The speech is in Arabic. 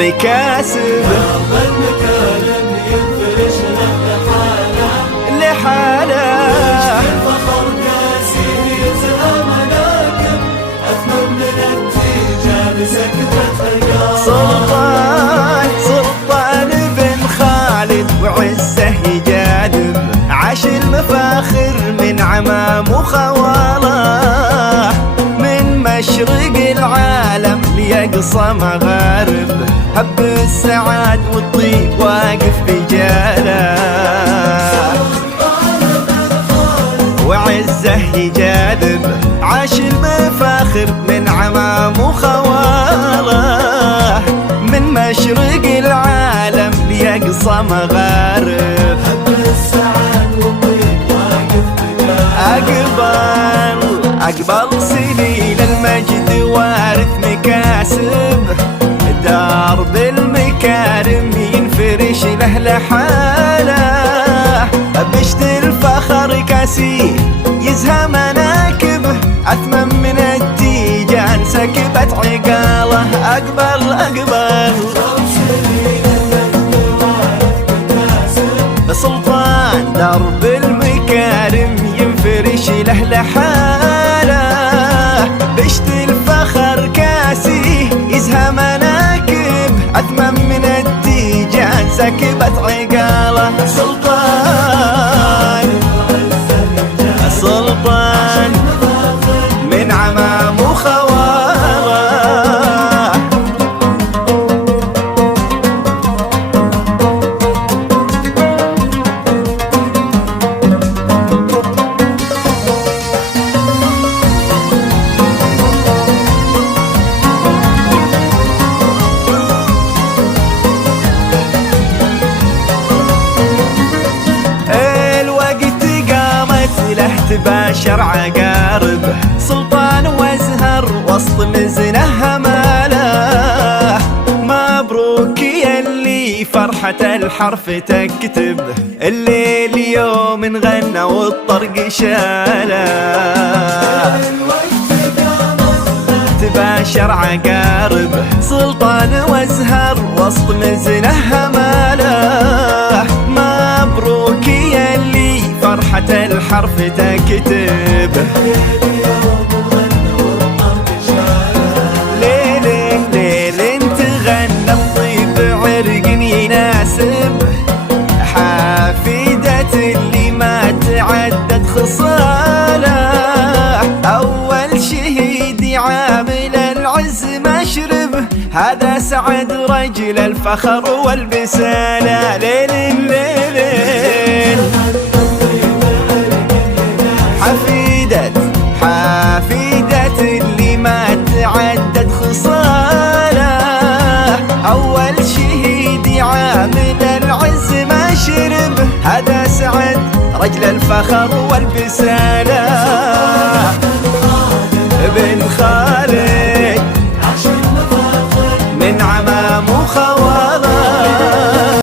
المكاسب. درب المكارم ينفرش لحاله الفخر قاسي يزهى مناكب أثمن من التيجان سكتة سلطان بن خالد وعزه يجاذب، عاش المفاخر من عمام وخواله، من مشرق العالم ليقصى مغارب، هب السعاد والطيب واقف بجاله، وعزه يجاذب، عاش المفاخر من عمام وخواله، من مشرق العالم ليقصى مغارب، هب السعاد والطيب واقف أقبل سليل المجد وارث مكاسب، درب المكارم ينفرش له لحاله، بشت الفخر كاسيه يزهى مناكب، أثمن من التيجان سكبت عقاله. أقبل سلطان درب المكارم ينفرش له لحاله، بشت الفخر كاسيه يزهى مناكب، أثمن من التيجان سكبت عقاله. سلطان من عمام وخواله، تباشر عقارب، سلطان وازهر وسط مزنه هماله، مبروك يلي فرحة الحرف تكتب، الليل يوم غنى والطرق شاله، تباشر عقارب، سلطان وازهر وسط مزنه هماله، مبروك يلي فرحة الحرف تكتب، ليل تغنى الطيب عرق يناسب، حافدة اللي ما تعدت خصاله، أول شهيد عامل العز مشرب، هذا سعد رجل الفخر والبسالة. ليل حفيدة اللي ما تعدد خصاله، أول شهيد عامل العز ما شرب، هذا سعد رجل الفخر والبسالة.